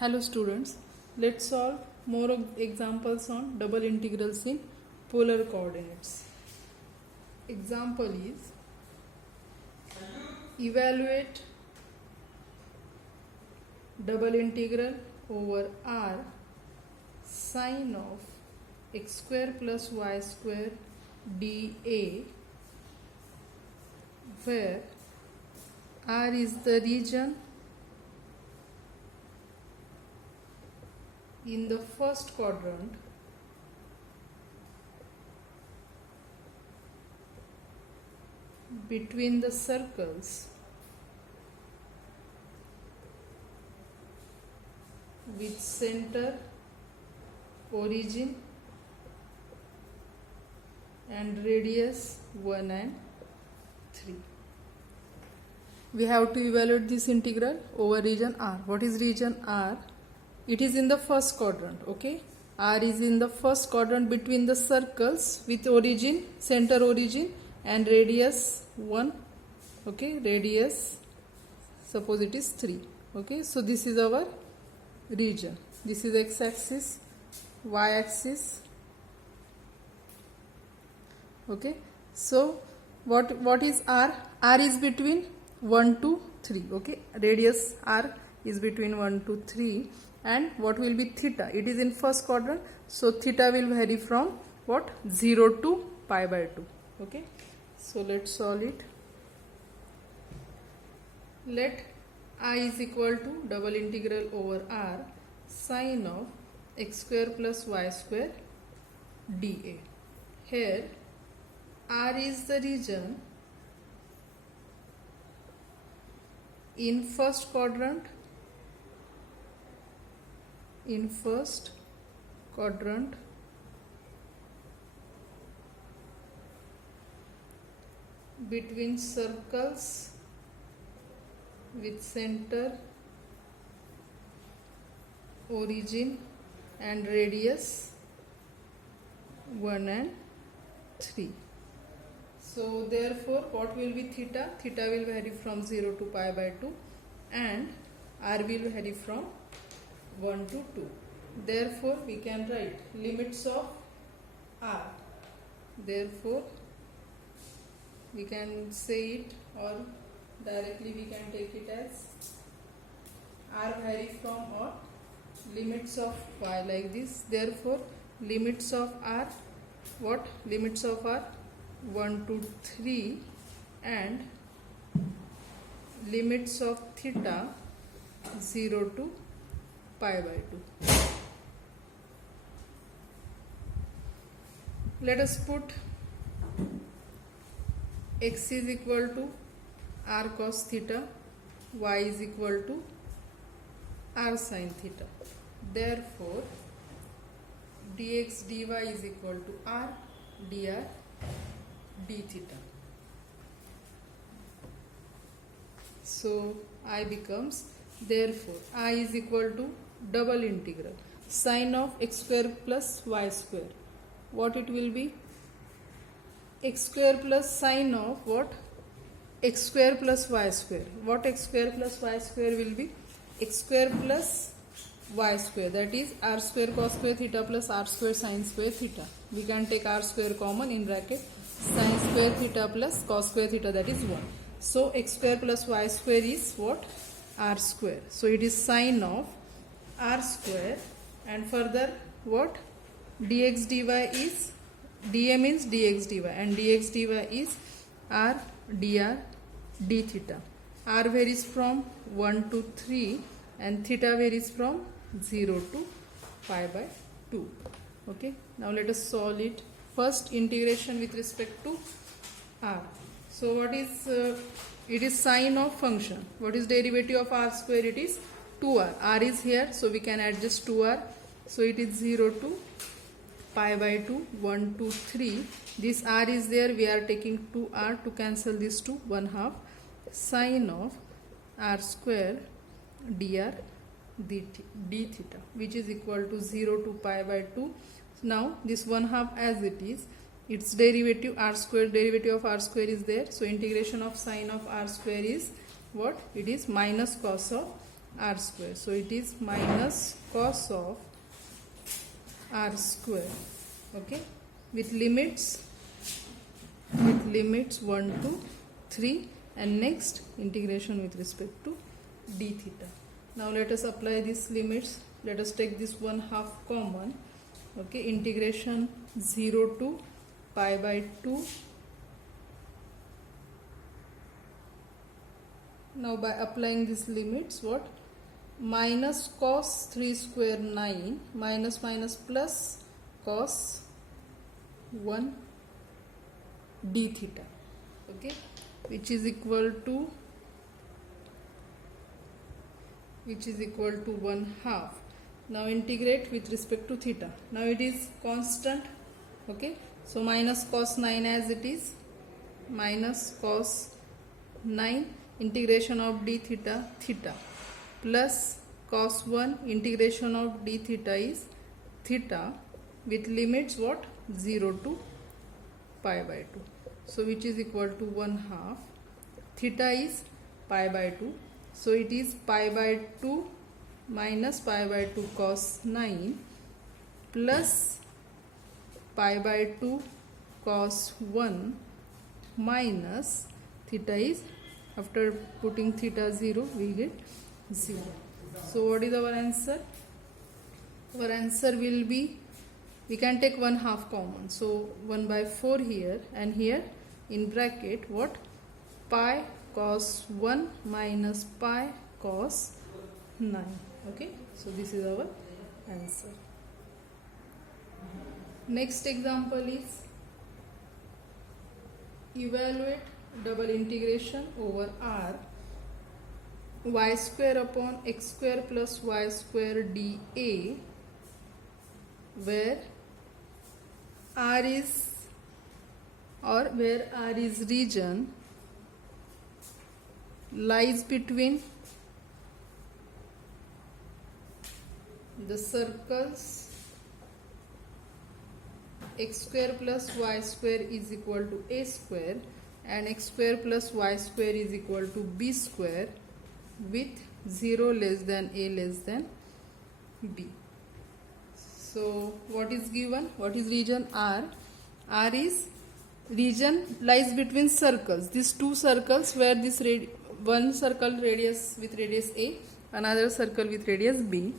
Hello students, let's solve more examples on double integrals in polar coordinates. Example is evaluate double integral over r sine of x square plus y square dA, where r is the region in the first quadrant between the circles with center, origin and radius 1 and 3. We have to evaluate this integral over region R. What is region R? It is in the first quadrant, okay? R is in the first quadrant between the circles with origin, center origin and radius 1, okay? Radius, suppose it is 3, okay? So this is our region. This is x-axis, y-axis, okay? So what is R? R is between 1 to 3, okay? Radius R is between 1 to 3. And what will be theta? It is in first quadrant, so theta will vary from what? 0 to pi by 2. Okay, so let's solve it. Let I is equal to double integral over r sine of x square plus y square dA. Here r is the region in first quadrant between circles with center, origin and radius 1 and 3. So therefore what will be theta? Theta will vary from 0 to pi by 2 and r will vary from 1 to 2. Therefore we can write limits of r. Therefore we can say it, or directly we can take it as r vary from or limits of y, like this. Therefore limits of r, what? Limits of r 1 to 3 and limits of theta 0 to pi by 2. Let us put x is equal to r cos theta, y is equal to r sin theta. Therefore dx dy is equal to r dr d theta. So I becomes, therefore I is equal to double integral sine of x square plus y square. What it will be? X square plus sine of what? X square plus y square. What x square plus y square will be? X square plus y square, that is r square cos square theta plus r square sin square theta. We can take r square common, in bracket sin square theta plus cos square theta, that is 1. So x square plus y square is what? R square. So it is sine of r square, and further what? Dx dy is, dA means dx dy, and dx dy is r dr d theta. R varies from 1 to 3 and theta varies from 0 to pi by 2. Okay, now let us solve it. First, integration with respect to r. So what is it is sine of function. What is derivative of r square? It is 2r. R is here, so we can adjust 2r. So it is 0 to pi by 2, 1 to 3. This r is there, we are taking 2r to cancel this to 1/2 sine of r square dr d theta, which is equal to 0 to pi by 2. Now this 1/2 as it is, its derivative r square, derivative of r square is there. So integration of sine of r square is what? It is minus cos of r square. So it is minus cos of r square. Okay, with limits 1 to 3, and next integration with respect to d theta. Now let us apply these limits. Let us take this 1/2 common. Okay, integration 0 to pi by 2. Now by applying these limits, what? Minus cos 3 square 9, minus minus plus cos 1 d theta. Okay, which is equal to 1/2. Now integrate with respect to theta. Now it is constant. Okay, so minus cos 9 as it is, minus cos 9 integration of d theta plus cos 1 integration of d theta is theta, with limits what? 0 to pi by 2. So which is equal to 1/2. Theta is pi by 2. So it is pi by 2 minus pi by 2 cos 9 plus pi by 2 cos 1 minus theta is, after putting theta 0, we get 0. So what is our answer? Our answer will be, we can take 1/2 common. So 1/4 here, and here in bracket what? Pi cos 1 minus pi cos 9. Okay, so this is our answer. Next example is evaluate double integration over r y square upon x square plus y square dA, where r is region lies between the circles x square plus y square is equal to a square and x square plus y square is equal to b square, with 0 less than a less than b. So what is given? What is region R? R is region lies between circles. These two circles, where this one circle radius with radius a, another circle with radius b,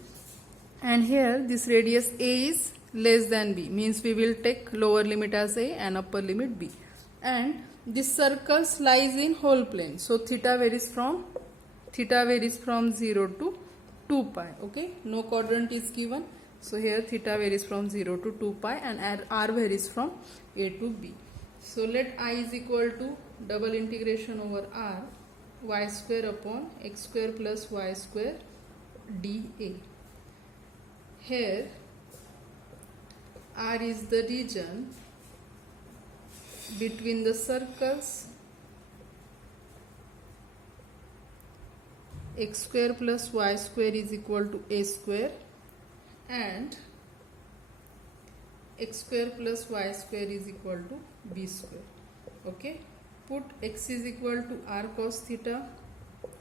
and here this radius a is less than b, means we will take lower limit as a and upper limit b, and this circles lies in whole plane. So theta varies from 0 to 2 pi. Okay, no quadrant is given, so here theta varies from 0 to 2 pi and r varies from a to b. So let I is equal to double integration over r y square upon x square plus y square dA. Here R is the region between the circles x square plus y square is equal to a square and x square plus y square is equal to b square. Okay, put x is equal to r cos theta,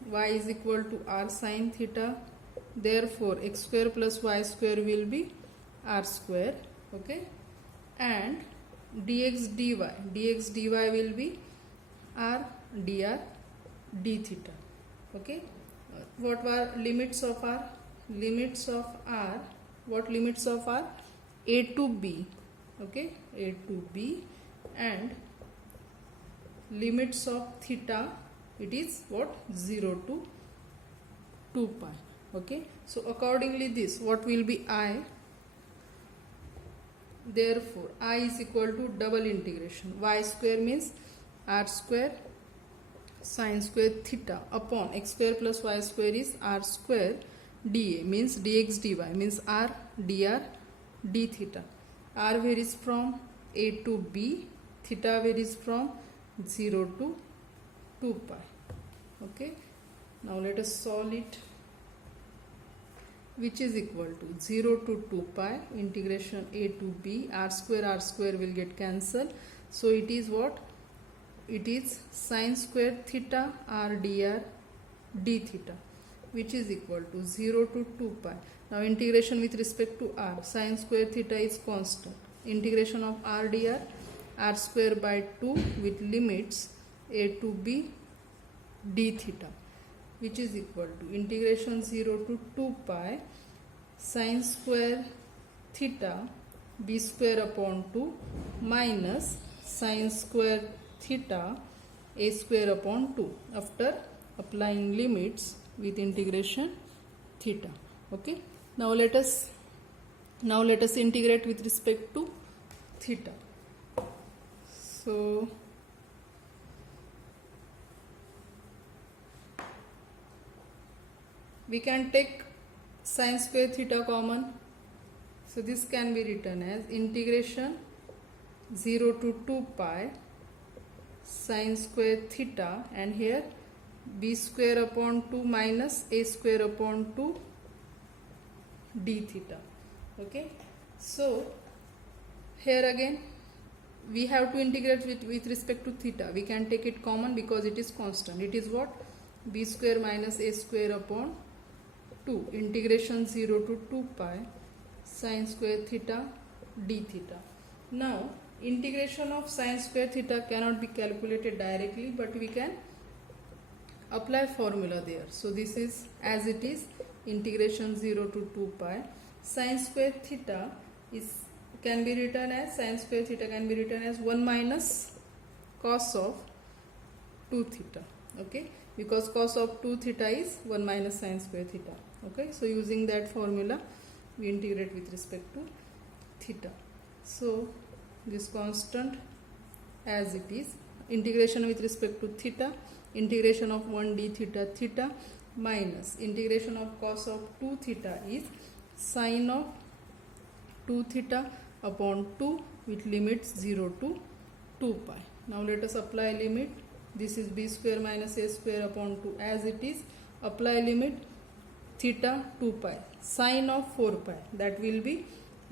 y is equal to r sin theta. Therefore x square plus y square will be r square. Okay, and dx dy will be r dr d theta. Okay, what were limits of r? What limits of r? A to b. Okay, a to b, and limits of theta, it is what? 0 to 2 pi. Okay, so accordingly this what will be I? Therefore I is equal to double integration y square means r square sin square theta upon x square plus y square is r square dA, means dx dy means r dr d theta. R varies from a to b, theta varies from 0 to 2 pi. Okay, now let us solve it, which is equal to 0 to 2 pi integration a to b, r square will get cancelled. So it is what? It is sin square theta r dr d theta. which is equal to 0 to 2 pi. Now integration with respect to r, sine square theta is constant. Integration of r dr, r square by 2 with limits a to b d theta, which is equal to integration 0 to 2 pi sine square theta b square upon 2 minus sine square theta a square upon 2 after applying limits with integration theta. Okay, now let us integrate with respect to theta. So we can take sine square theta common, so this can be written as integration 0 to 2 pi sine square theta, and here b square upon 2 minus a square upon 2 d theta. Okay, so here again we have to integrate with respect to theta. We can take it common because it is constant. It is what? B square minus a square upon 2 integration 0 to 2 pi sine square theta d theta. Now integration of sine square theta cannot be calculated directly, but we can apply formula there. So this is as it is, integration 0 to 2 pi sine square theta can be written as 1 minus cos of 2 theta. Okay, because cos of 2 theta is 1 minus sine square theta. Okay, so using that formula we integrate with respect to theta. So this constant as it is, integration with respect to theta, integration of 1 d theta theta minus integration of cos of 2 theta is sine of 2 theta upon 2 with limits 0 to 2 pi. Now let us apply limit. This is b square minus a square upon 2 as it is. Apply limit theta 2 pi, sine of 4 pi, that will be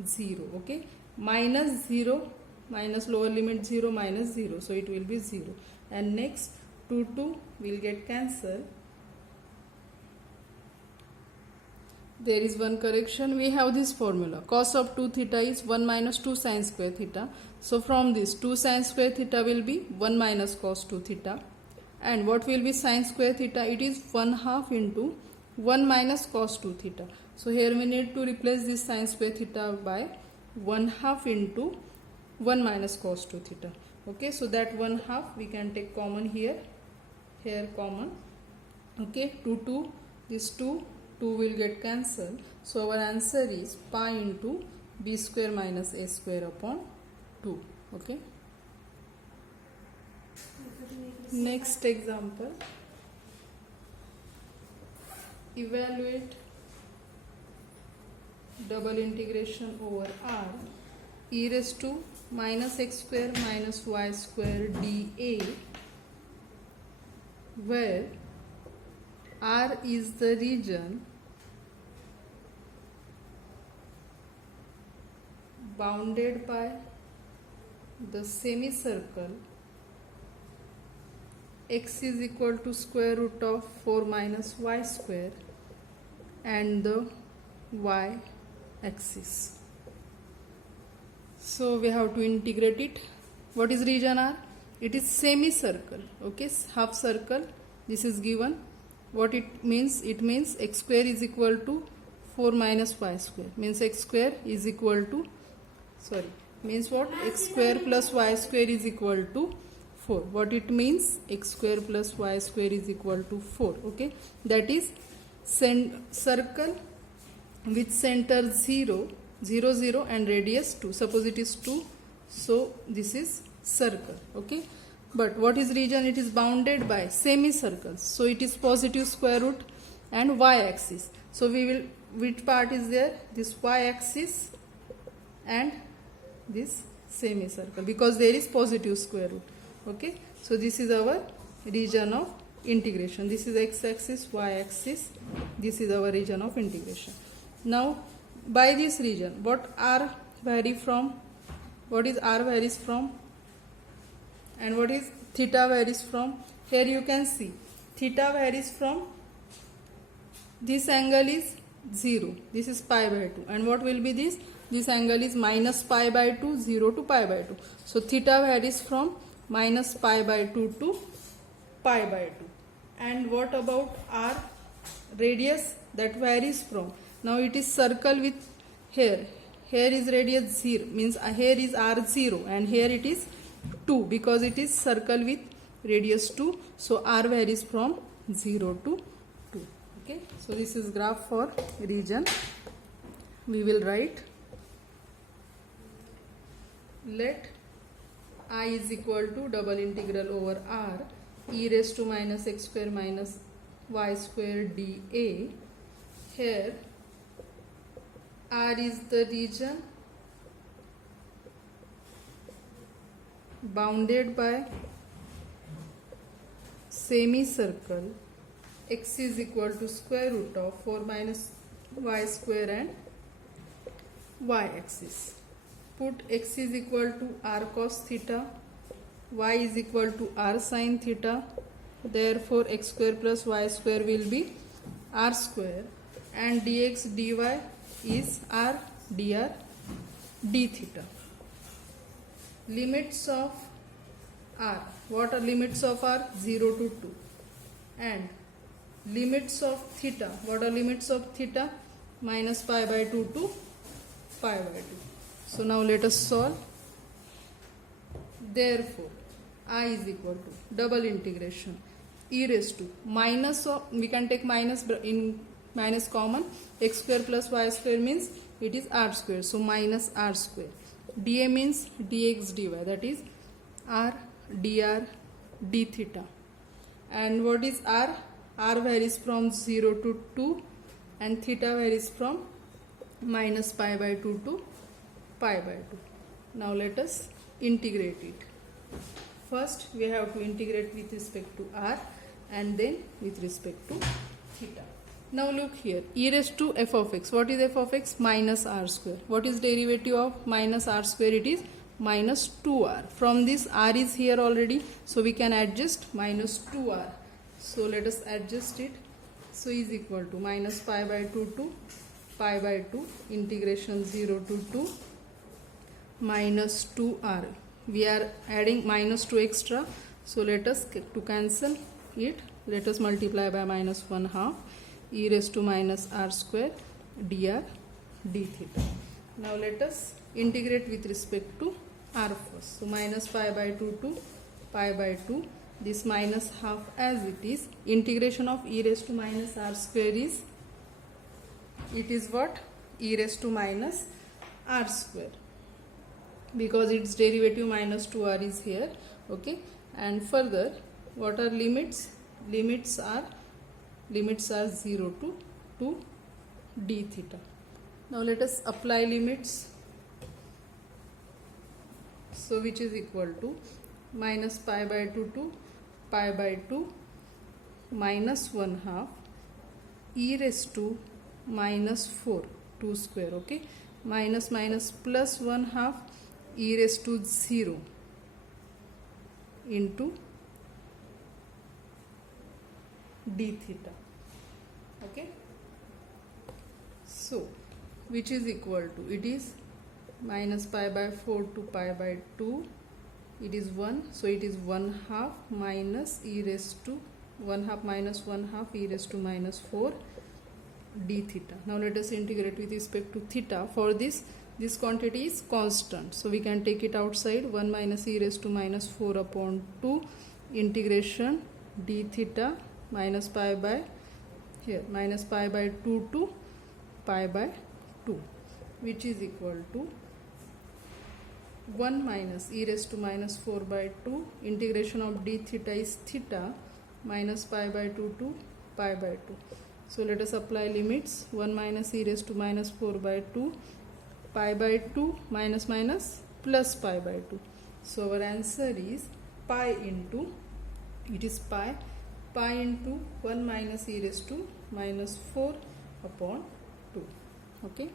0. Okay, minus 0 minus lower limit 0 minus 0, so it will be 0, and next 2 will get cancelled. There is one correction. We have this formula, cos of 2 theta is 1 minus 2 sine square theta. So from this 2 sine square theta will be 1 minus cos 2 theta, and what will be sine square theta? It is 1/2 into 1 minus cos 2 theta. So here we need to replace this sine square theta by 1/2 into 1 minus cos 2 theta. Okay, so that 1/2 we can take common here common. Okay, 2 this 2 will get cancelled. So our answer is pi into b square minus a square upon 2. Okay, next example, evaluate double integration over r e raised to minus x square minus y square dA, where R is the region bounded by the semicircle x is equal to square root of 4 minus y square and the y axis. So we have to integrate it. What is region R? It is semicircle. Okay, half circle. This is given. What it means? It means x square is equal to 4 minus y square. Means x square is equal to, means what? X square plus y square is equal to 4. What it means? X square plus y square is equal to 4. Okay, that is circle with center 0, 0, 0 and radius 2. Suppose it is 2, so this is circle. Okay, but what is region? It is bounded by semicircles, so it is positive square root and y axis. So we will, which part is there? This y axis and this semicircle, because there is positive square root. Okay, so this is our region of integration. This is x axis, y axis. This is our region of integration. Now by this region, what r vary from? What is r varies from? And what is theta varies from? Here you can see theta varies from This angle is 0. This is pi by 2. And what will be this? This angle is minus pi by 2, 0 to pi by 2. So theta varies from minus pi by 2 to pi by 2. And what about r? Radius that varies from. Now it is circle with here. Here is radius 0, means here is r0 and here it is 2 because it is circle with radius 2. So r varies from 0 to 2. Okay. So this is graph for region. We will write, let I is equal to double integral over r e raised to minus x square minus y square dA. Here R is the region bounded by semicircle, x is equal to square root of 4 minus y square and y axis. Put x is equal to r cos theta, y is equal to r sin theta. Therefore x square plus y square will be r square and dx dy is r dr d theta. Limits of r. What are limits of r? 0 to 2. And limits of theta. What are limits of theta? Minus pi by 2 to pi by 2. So now let us solve. Therefore I is equal to double integration e raised to minus of, we can take minus in minus common, x square plus y square means it is r square, so minus r square. dA means dx dy, that is r dr d theta. And what is r? R varies from 0 to 2 and theta varies from minus pi by 2 to pi by 2. Now let us integrate it. First we have to integrate with respect to r and then with respect to theta. Now look here, e raised to f of x. What is f of x? Minus r square. What is derivative of minus r square? It is minus 2r. From this r is here already, so we can adjust minus 2r. So let us adjust it. So is equal to minus pi by 2 to pi by 2 integration 0 to 2 minus 2r. We are adding minus 2 extra, so let us to cancel it, let us multiply by minus 1/2 e raised to minus r square dr d theta. Now let us integrate with respect to r first. So minus pi by 2 to pi by 2, this minus half as it is. Integration of e raised to minus r square is, it is what? E raised to minus r square, because its derivative minus 2r is here. Okay. And further, what are limits? Limits are 0 to 2 d theta. Now let us apply limits. So which is equal to minus pi by 2 to pi by 2 minus 1/2 e raised to minus 4 2 square. Okay. Minus minus plus 1/2 e raised to 0 into d theta. Okay. So which is equal to, it is minus pi by 4 to pi by 2, it is 1, so it is 1/2 minus e raised to 1/2 minus 1/2 e raised to minus 4 d theta. Now let us integrate with respect to theta. For this quantity is constant, so we can take it outside. 1 minus e raised to minus 4 upon 2 integration d theta minus pi by, here minus pi by 2 to pi by 2, which is equal to 1 minus e raised to minus 4 by 2 integration of d theta is theta minus pi by 2 to pi by 2. So let us apply limits. 1 minus e raised to minus 4 by 2, pi by 2 minus minus plus pi by 2. So our answer is pi into, it is pi into 1 minus e raised to minus 4 upon 2. Okay.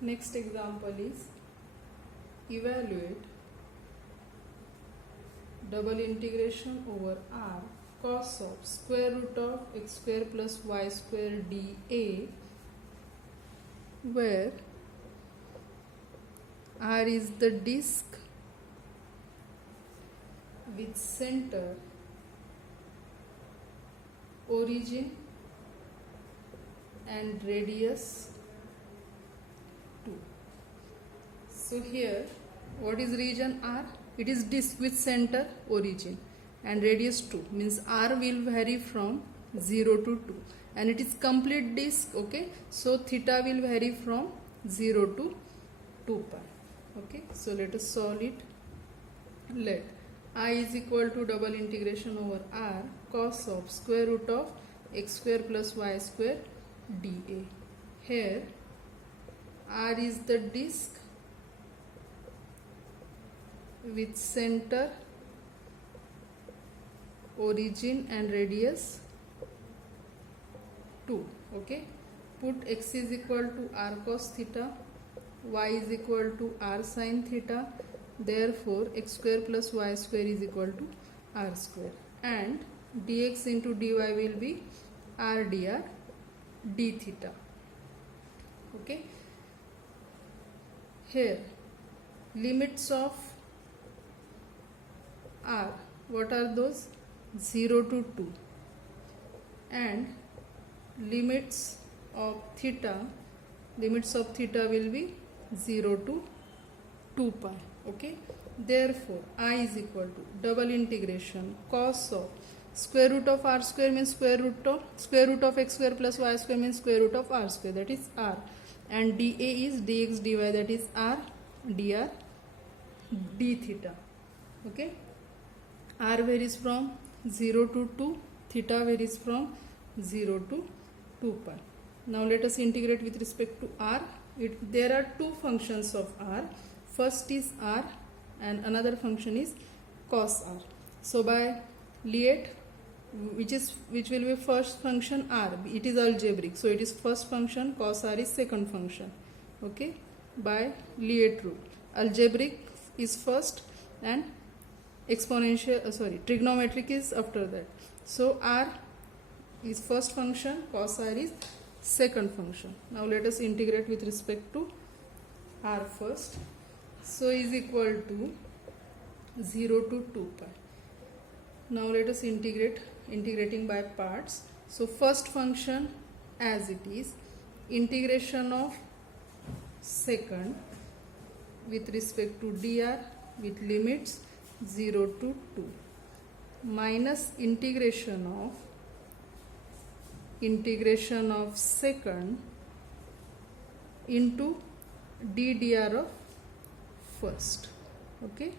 Next example is, evaluate double integration over r cos of square root of x square plus y square dA, where R is the disk with center, origin and radius 2. So here, what is region R? It is disk with center, origin and radius 2, means R will vary from 0 to 2, and it is complete disk. Okay, so theta will vary from 0 to 2 pi. Okay, so let us solve it. Let I is equal to double integration over R cos of square root of x square plus y square dA. Here R is the disk with center, origin and radius 2. Okay, put x is equal to r cos theta, y is equal to r sin theta. Therefore x square plus y square is equal to r square, and dx into dy will be r dr d theta. Okay, here limits of r, what are those? 0 to 2, and limits of theta will be 0 to 2 pi. Okay, therefore I is equal to double integration cos of square root of r square means square root of x square plus y square means square root of r square, that is r, and dA is dx dy, that is r dr d theta. Okay, r varies from 0 to 2, theta varies from 0 to 2 pi. Now let us integrate with respect to r. There are two functions of r. First is r and another function is cos r. So by Liet, which will be first function r, it is algebraic, so it is first function, cos r is second function. Okay, by Liet rule, algebraic is first and trigonometric is after that. So r is first function, cos r is second function. Now let us integrate with respect to r first. So is equal to 0 to 2 pi. Now let us integrating by parts. So first function as it is, integration of second with respect to dr with limits 0 to 2, minus integration of second into d dr of first. Okay,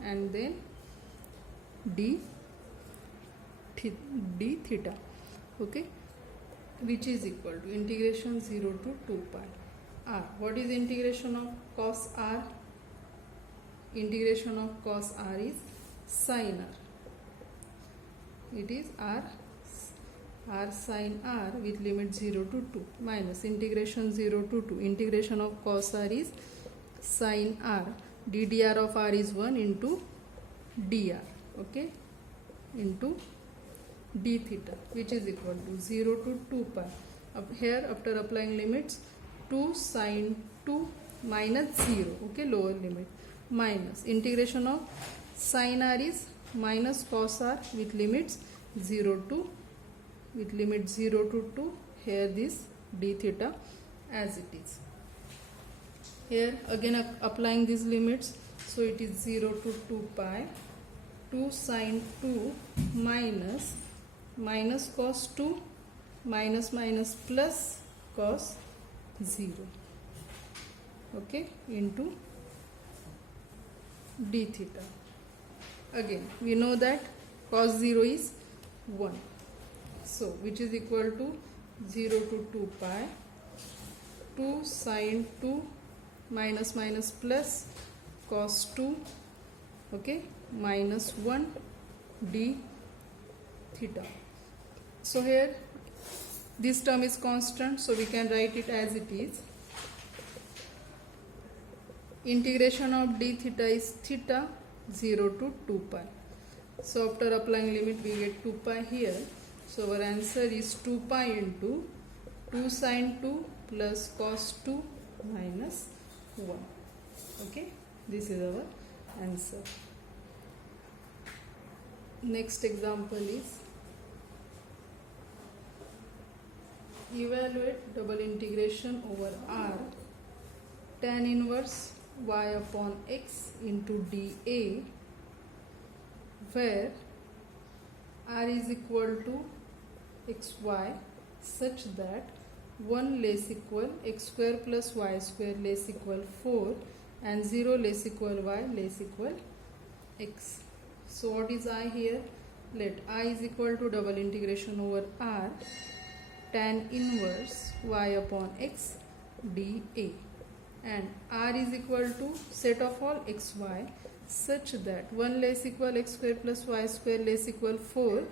and then d theta. Okay, which is equal to integration 0 to 2 pi r. What is integration of cos r? Integration of cos r is sin r. It is r sin r with limit 0 to 2, minus integration 0 to 2. Integration of cos r is sin r. d dr of r is 1 into dr. Okay, into d theta, which is equal to 0 to 2 pi. Here after applying limits, 2 sin 2 minus 0. Okay, lower limit, minus integration of sin r is minus cos r with limits 0 to 2. Here this d theta as it is. Here again applying these limits, so it is 0 to 2 pi, 2 sin 2 minus cos 2 minus plus cos 0. Okay, into d theta. Again we know that cos 0 is 1, so which is equal to 0 to 2 pi, 2 sin 2 minus plus cos 2, okay, minus 1 d theta. So here this term is constant, so we can write it as it is. Integration of d theta is theta 0 to 2 pi. So after applying limit we get 2 pi here. So our answer is 2 pi into 2 sin 2 plus cos 2 minus 1. Okay, this is our answer. Next example is evaluate double integration over r tan inverse y upon x into dA, where r is equal to xy such that 1 less equal x square plus y square less equal 4 and 0 less equal y less equal x. So what is I here? Let I is equal to double integration over r tan inverse y upon x dA, and r is equal to set of all xy such that 1 less equal x square plus y square less equal 4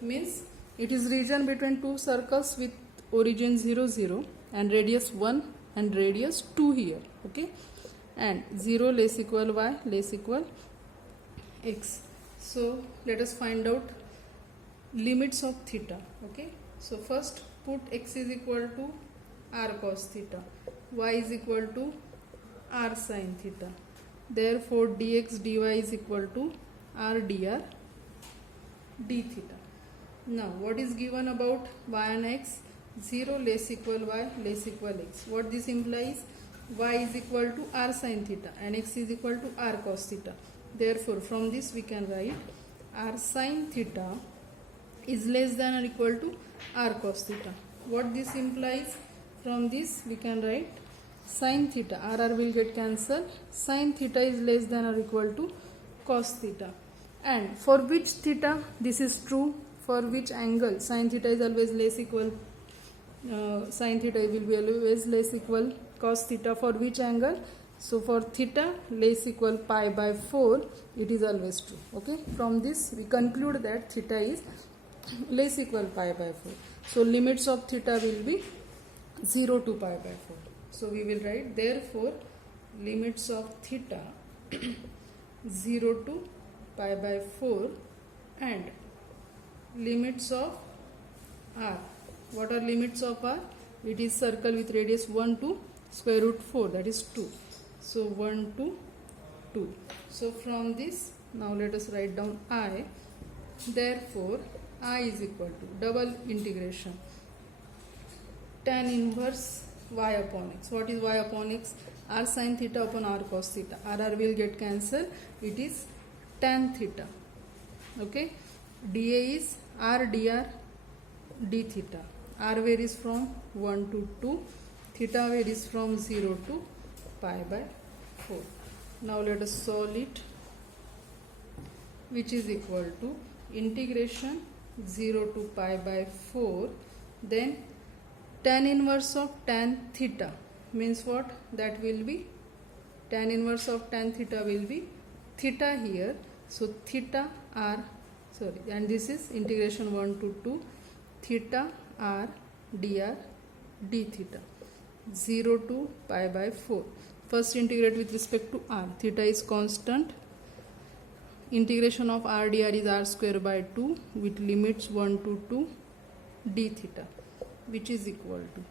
means it is region between two circles with origin 0 0 and radius 1 and radius 2 here. Okay, and 0 less equal y less equal x. So let us find out limits of theta. Okay, so first put x is equal to r cos theta, y is equal to r sin theta. Therefore dx dy is equal to r dr d theta. Now what is given about y and x? 0 less equal y less equal x. What this implies? Y is equal to r sin theta and x is equal to r cos theta. Therefore from this we can write r sin theta is less than or equal to r cos theta. What this implies? From this we can write sin theta, r will get cancelled, sin theta is less than or equal to cos theta. And for which theta this is true? For which angle? Sin theta is always less equal, sin theta will be always less equal cos theta. For which angle? So for theta less equal pi by 4, it is always true. Okay, from this we conclude that theta is less equal pi by 4. So limits of theta will be 0 to pi by 4. So we will write therefore limits of theta 0 to pi by 4 and limits of r. What are limits of r? It is circle with radius 1 to square root 4, that is 2. So 1 to 2. So from this now let us write down I. Therefore I is equal to double integration tan inverse y upon x. What is y upon x? R sin theta upon r cos theta. R will get cancelled. It is tan theta. Okay. dA is r dr d theta. R varies from 1 to 2. Theta varies from 0 to pi by 4. Now let us solve it, which is equal to integration 0 to pi by 4. Then tan inverse of tan theta means what? That will be tan inverse of tan theta will be theta here. So theta r, sorry, and this is integration 1 to 2 theta r dr d theta 0 to pi by 4. First integrate with respect to r. Theta is constant. Integration of r dr is r square by 2 with limits 1 to 2 d theta, which is equal to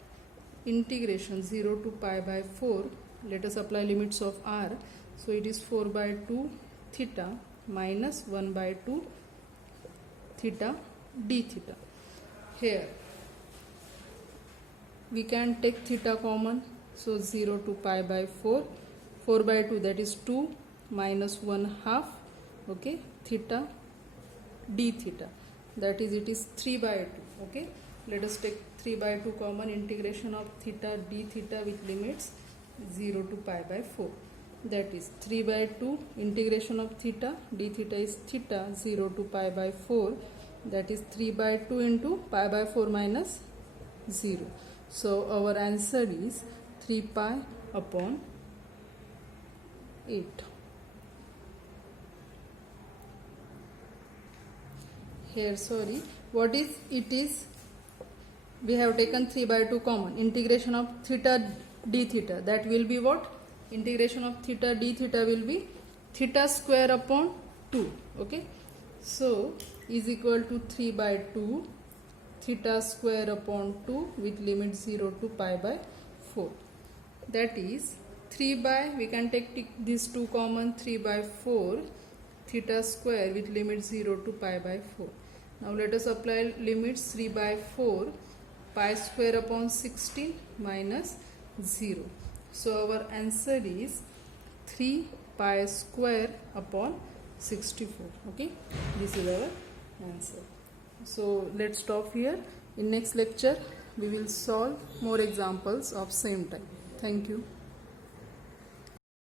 integration 0 to pi by 4. Let us apply limits of r. So it is 4 by 2 theta minus 1 by 2 theta d theta. Here we can take theta common. So 0 to pi by 4. 4 by 2, that is 2 minus 1 half. Okay, theta d theta, that is it is 3 by 2. Okay, let us take 3 by 2 common. Integration of theta d theta with limits 0 to pi by 4, that is 3 by 2 integration of theta d theta is theta 0 to pi by 4, that is 3 by 2 into pi by 4 minus 0. So our answer is 3 pi upon 8. Here, sorry, what is it is? We have taken 3 by 2 common. Integration of theta d theta, that will be what? Integration of theta d theta will be theta square upon 2. Okay, So is equal to 3 by 2 theta square upon 2 with limit 0 to pi by 4. That is 3 by, we can take these two common, 3 by 4 theta square with limit 0 to pi by 4. Now let us apply limits 3 by 4 pi square upon 16 minus 0. So our answer is 3 pi square upon 64. Okay, this is our answer. So let's stop here. In next lecture we will solve more examples of same type. Thank you.